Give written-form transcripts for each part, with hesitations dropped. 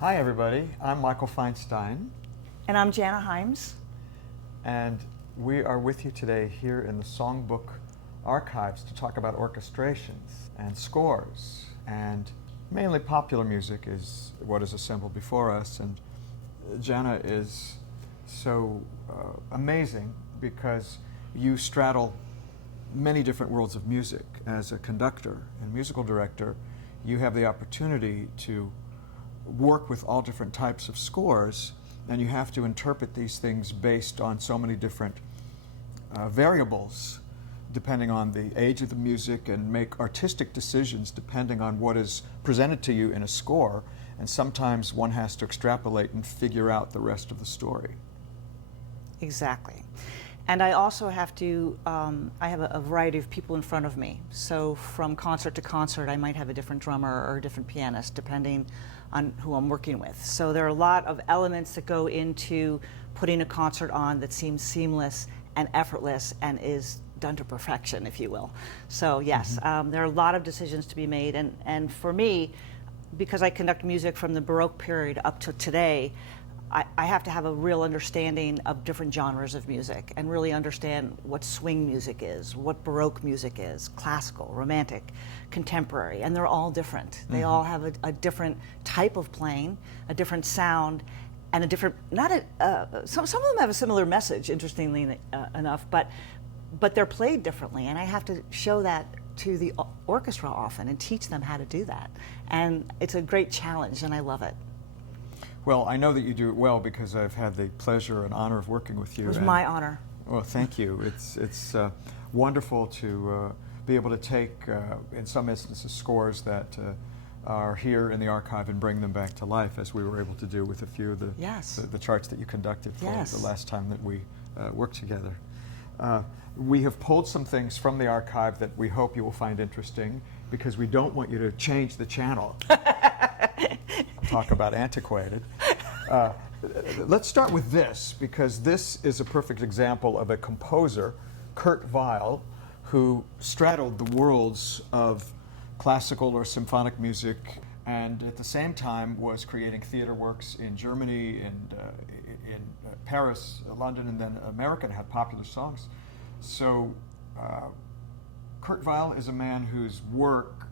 Hi everybody, I'm Michael Feinstein, And I'm Janna Hymes. and we are with you today here in the Songbook Archives to talk about orchestrations and scores, and mainly popular music is what is assembled before us. And Janna is so amazing because you straddle many different worlds of music. As a conductor and musical director, you have the opportunity to work with all different types of scores, and you have to interpret these things based on so many different variables depending on the age of the music, and make artistic decisions depending on what is presented to you in a score, and sometimes one has to extrapolate and figure out the rest of the story. Exactly. And I also have to, I have a variety of people in front of me. So from concert to concert, I might have a different drummer or a different pianist, depending on who I'm working with. So there are a lot of elements that go into putting a concert on that seems seamless and effortless and is done to perfection, if you will. So yes, there are a lot of decisions to be made. And for me, because I conduct music from the Baroque period up to today, I have to have a real understanding of different genres of music and really understand what swing music is, what Baroque music is, classical, romantic, contemporary, and they're all different. They all have a different type of playing, a different sound, and a different, some of them have a similar message, interestingly enough, but they're played differently, and I have to show that to the orchestra often and teach them how to do that. And it's a great challenge, and I love it. Well, I know that you do it well because I've had the pleasure and honor of working with you. It was my honor. Well, thank you. It's wonderful to be able to take, in some instances, scores that are here in the archive and bring them back to life, as we were able to do with a few of the charts that you conducted for the last time that we worked together. We have pulled some things from the archive that we hope you will find interesting, because we don't want you to change the channel. Talk about antiquated. Let's start with this, because this is a perfect example of a composer, Kurt Weill, who straddled the worlds of classical or symphonic music, and at the same time was creating theater works in Germany and in Paris, London, and then America, and had popular songs. So Kurt Weill is a man whose work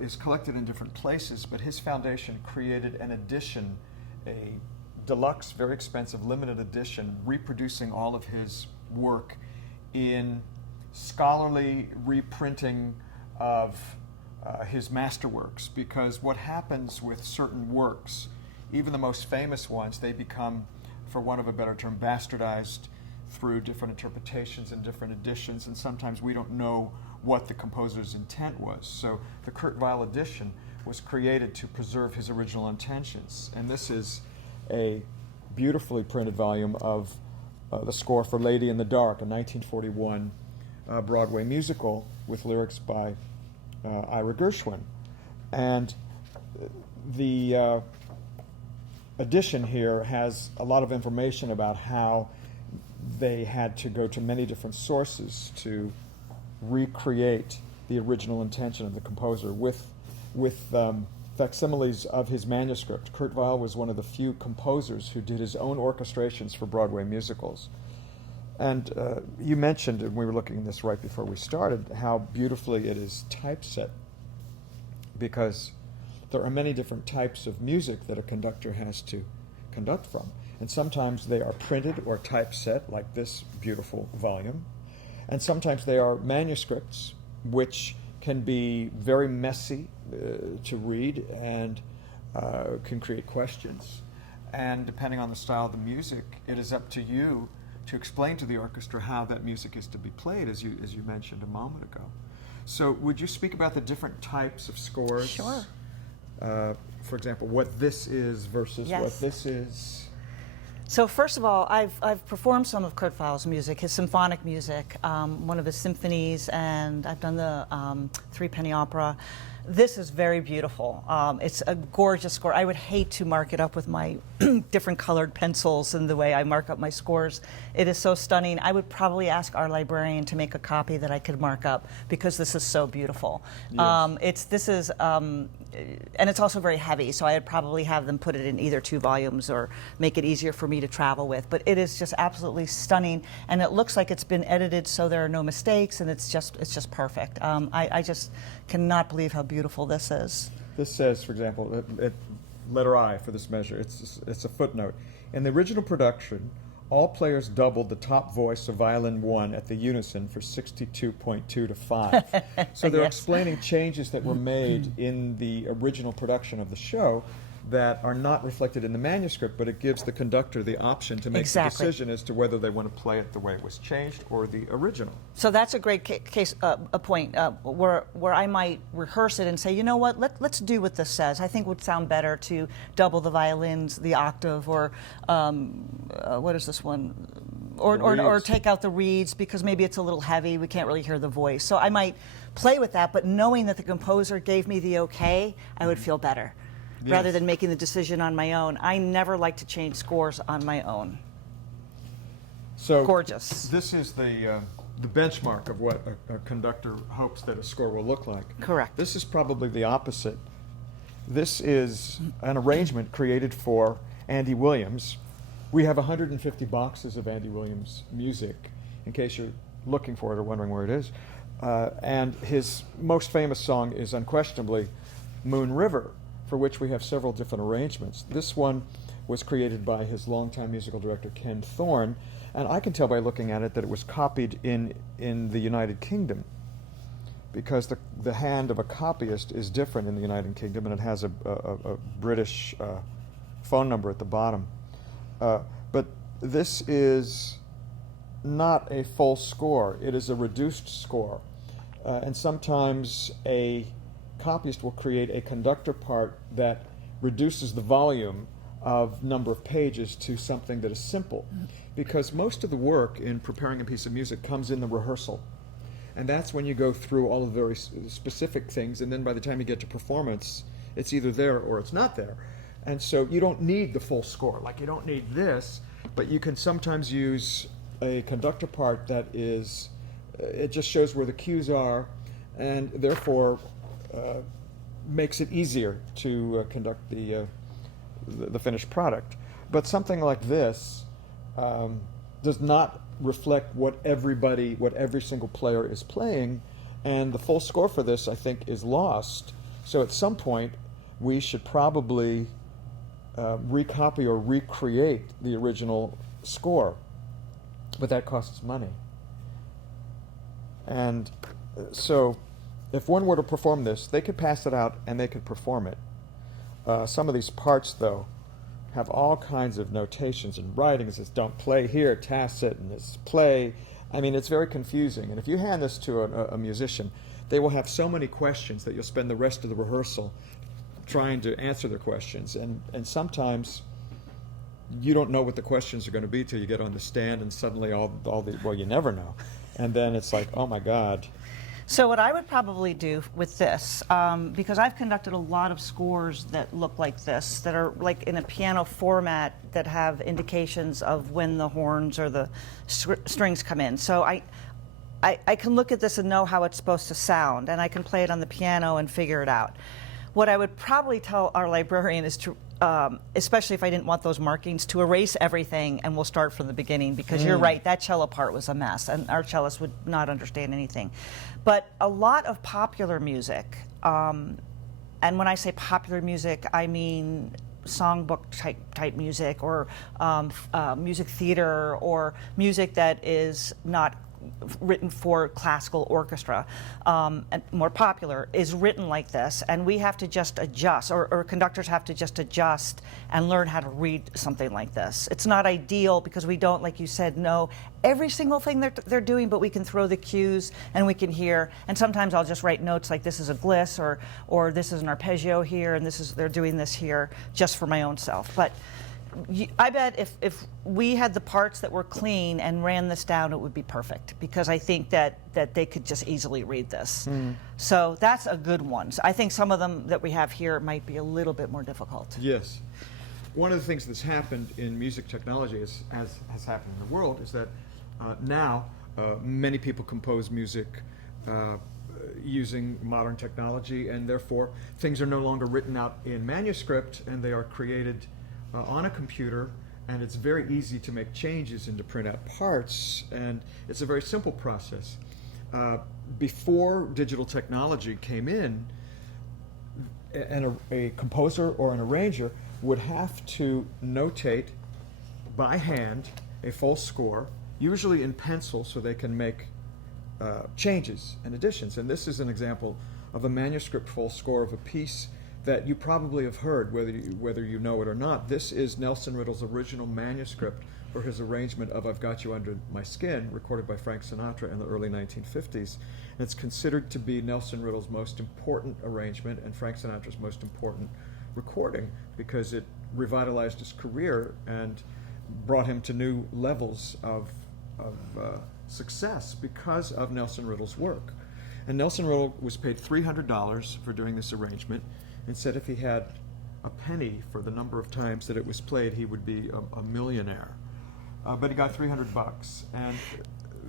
is collected in different places, but his foundation created an edition, a deluxe, very expensive, limited edition, reproducing all of his work in scholarly reprinting of his masterworks. Because what happens with certain works, even the most famous ones, they become, for want of a better term, bastardized through different interpretations and different editions, and sometimes we don't know what the composer's intent was. So the Kurt Weill edition was created to preserve his original intentions. And this is a beautifully printed volume of the score for Lady in the Dark, a 1941 Broadway musical with lyrics by Ira Gershwin. And the edition here has a lot of information about how they had to go to many different sources to recreate the original intention of the composer with facsimiles of his manuscript. Kurt Weill was one of the few composers who did his own orchestrations for Broadway musicals. And you mentioned, and we were looking at this right before we started, how beautifully it is typeset, because there are many different types of music that a conductor has to conduct from. And sometimes they are printed or typeset, like this beautiful volume. And sometimes they are manuscripts, which can be very messy to read and can create questions. And depending on the style of the music, it is up to you to explain to the orchestra how that music is to be played, as you mentioned a moment ago. So would you speak about the different types of scores? Sure. For example, what this is versus what this is? So first of all, I've performed some of Kurt Weill's music, his symphonic music, one of his symphonies, and I've done the Three Penny Opera. This is very beautiful. It's a gorgeous score. I would hate to mark it up with my different colored pencils and the way I mark up my scores. It is so stunning. I would probably ask our librarian to make a copy that I could mark up because this is so beautiful. Yes. And it's also very heavy, so I'd probably have them put it in either 2 volumes or make it easier for me to travel with. But it is just absolutely stunning, and it looks like it's been edited so there are no mistakes, and it's just perfect. I just cannot believe how beautiful this is. This says, for example, letter I for this measure. It's a footnote. In the original production, all players doubled the top voice of violin 1 at the unison for 62.2 to 5. So they're Yes. explaining changes that were made in the original production of the show that are not reflected in the manuscript, but it gives the conductor the option to make the Exactly. decision as to whether they want to play it the way it was changed or the original. So that's a great a point where I might rehearse it and say, you know what, let's do what this says. I think it would sound better to double the violins, the octave, or what is this one? Or take out the reeds because maybe it's a little heavy. We can't really hear the voice. So I might play with that, but knowing that the composer gave me the okay, I would feel better. Yes. Rather than making the decision on my own. I never like to change scores on my own. So Gorgeous. This is the benchmark of what a conductor hopes that a score will look like. Correct. This is probably the opposite. This is an arrangement created for Andy Williams. We have 150 boxes of Andy Williams music, in case you're looking for it or wondering where it is. And his most famous song is unquestionably Moon River, for which we have several different arrangements. This one was created by his longtime musical director, Ken Thorne, and I can tell by looking at it that it was copied in the United Kingdom, because the hand of a copyist is different in the United Kingdom, and it has a British phone number at the bottom. But this is not a full score. It is a reduced score. And sometimes a copyist will create a conductor part that reduces the volume of number of pages to something that is simple, because most of the work in preparing a piece of music comes in the rehearsal, and that's when you go through all the very specific things, and then by the time you get to performance, it's either there or it's not there. And so you don't need the full score. Like, you don't need this, but you can sometimes use a conductor part that is, it just shows where the cues are, and therefore makes it easier to conduct the finished product. But something like this does not reflect what every single player is playing, and the full score for this, I think, is lost. So at some point, we should probably recopy or recreate the original score, but that costs money. And so if one were to perform this, they could pass it out and they could perform it. Some of these parts, though, have all kinds of notations and writing. It says, don't play here, tacit, and this play. I mean, it's very confusing. And if you hand this to a musician, they will have so many questions that you'll spend the rest of the rehearsal trying to answer their questions. And sometimes you don't know what the questions are going to be till you get on the stand, and suddenly well, you never know. And then it's like, oh my God. So what I would probably do with this, because I've conducted a lot of scores that look like this, that are like in a piano format that have indications of when the horns or the strings come in. So I can look at this and know how it's supposed to sound, and I can play it on the piano and figure it out. What I would probably tell our librarian is to, especially if I didn't want those markings, to erase everything and we'll start from the beginning, because you're right, that cello part was a mess and our cellist would not understand anything. But a lot of popular music, and when I say popular music, I mean songbook type music, or music theater, or music that is not written for classical orchestra, and more popular, is written like this, and we have to just adjust, or conductors have to just adjust and learn how to read something like this. It's not ideal because we don't, like you said, know every single thing they're doing, but we can throw the cues and we can hear, and sometimes I'll just write notes like this is a gliss, or this is an arpeggio here, and they're doing this here, just for my own self. But I bet if we had the parts that were clean and ran this down, it would be perfect, because I think that they could just easily read this. So that's a good one. So I think some of them that we have here might be a little bit more difficult. Yes. One of the things that's happened in music technology, as has happened in the world, is that now many people compose music using modern technology, and therefore things are no longer written out in manuscript, and they are created on a computer, and it's very easy to make changes and to print out parts, and it's a very simple process. Before digital technology came in, and a composer or an arranger would have to notate by hand a full score, usually in pencil, so they can make changes and additions. And this is an example of a manuscript full score of a piece that you probably have heard, whether you know it or not. This is Nelson Riddle's original manuscript for his arrangement of I've Got You Under My Skin, recorded by Frank Sinatra in the early 1950s. And it's considered to be Nelson Riddle's most important arrangement and Frank Sinatra's most important recording, because it revitalized his career and brought him to new levels of success because of Nelson Riddle's work. And Nelson Riddle was paid $300 for doing this arrangement, and said if he had a penny for the number of times that it was played, he would be a millionaire. But he got $300, and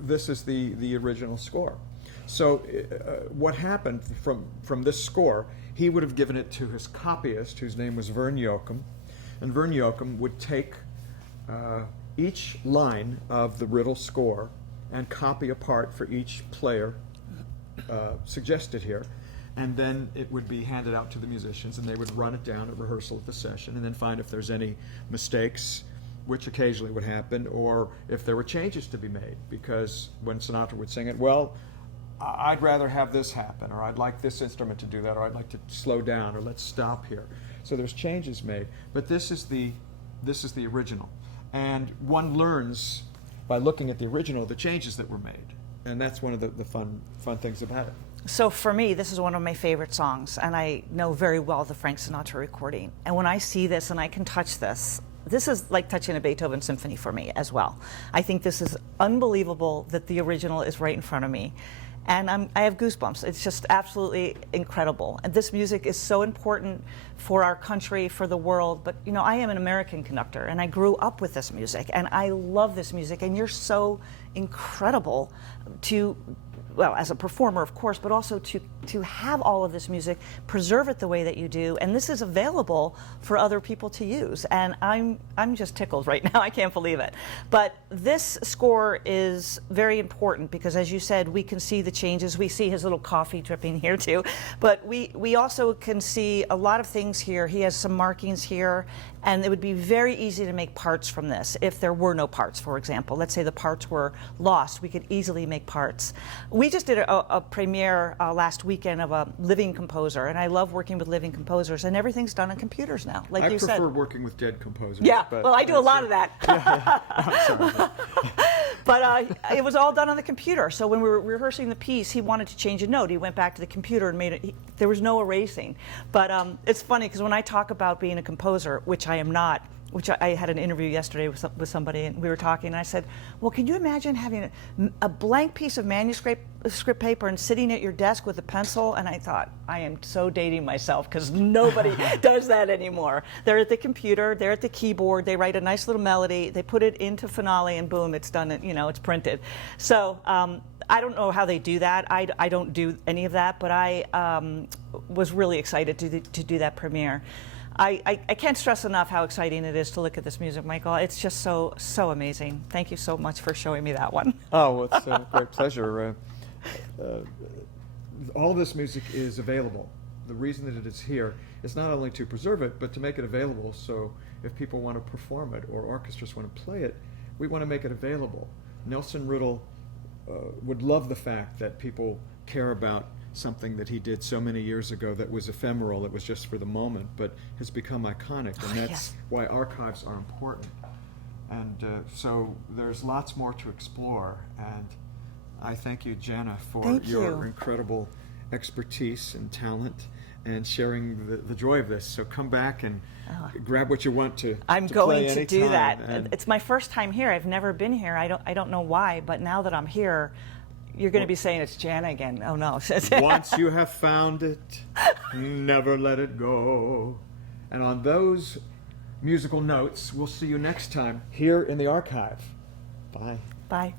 this is the original score. So what happened from this score, he would have given it to his copyist, whose name was Vern Yoakum, and Vern Yoakum would take each line of the Riddle score and copy a part for each player suggested here, and then it would be handed out to the musicians, and they would run it down at rehearsal at the session, and then find if there's any mistakes, which occasionally would happen, or if there were changes to be made, because when Sinatra would sing it, well, I'd rather have this happen, or I'd like this instrument to do that, or I'd like to slow down, or let's stop here. So there's changes made, but this is the original, and one learns by looking at the original the changes that were made, and that's one of the fun things about it. So for me, this is one of my favorite songs, and I know very well the Frank Sinatra recording. And when I see this and I can touch this, this is like touching a Beethoven symphony for me as well. I think this is unbelievable that the original is right in front of me. And I have goosebumps. It's just absolutely incredible. And this music is so important for our country, for the world. But, you know, I am an American conductor, and I grew up with this music, and I love this music. And you're so incredible to, well, as a performer, of course, but also to have all of this music, preserve it the way that you do, and this is available for other people to use. And I'm just tickled right now. I can't believe it. But this score is very important because, as you said, we can see the changes. We see his little coffee dripping here too, but we also can see a lot of things here. He has some markings here, and it would be very easy to make parts from this if there were no parts, for example. Let's say the parts were lost. We could easily make parts. We just did a premiere last weekend of a living composer, and I love working with living composers, and everything's done on computers now, like you said. I prefer working with dead composers. Yeah, well, I do a lot of that. I'm sorry. But it was all done on the computer. So when we were rehearsing the piece, he wanted to change a note. He went back to the computer and made it. There was no erasing. But it's funny because when I talk about being a composer, which I am not, which I had an interview yesterday with somebody, and we were talking, and I said, well, can you imagine having a blank piece of manuscript script paper and sitting at your desk with a pencil? And I thought, I am so dating myself because nobody does that anymore. They're at the computer, they're at the keyboard, they write a nice little melody, they put it into Finale, and boom, it's done, you know, it's printed. So I don't know how they do that. I don't do any of that, but I was really excited to do that premiere. I can't stress enough how exciting it is to look at this music, Michael. It's just so amazing. Thank you so much for showing me that one. Oh, well, it's a great pleasure. All this music is available. The reason that it is here is not only to preserve it, but to make it available, so if people want to perform it or orchestras want to play it, we want to make it available. Nelson Riddle would love the fact that people care about something that he did so many years ago that was ephemeral, it was just for the moment, but has become iconic, and that's why archives are important. And so there's lots more to explore, and I thank you, Janna, for your incredible expertise and talent, and sharing the joy of this. So come back and Oh. grab what you want to I'm to going play to do anytime. that. And It's my first time here. I've never been here. I don't know why, but now that I'm here, you're going to be saying it's Janna again. Oh no. once you have found it, never let it go. And on those musical notes, we'll see you next time here in the archive. Bye. Bye.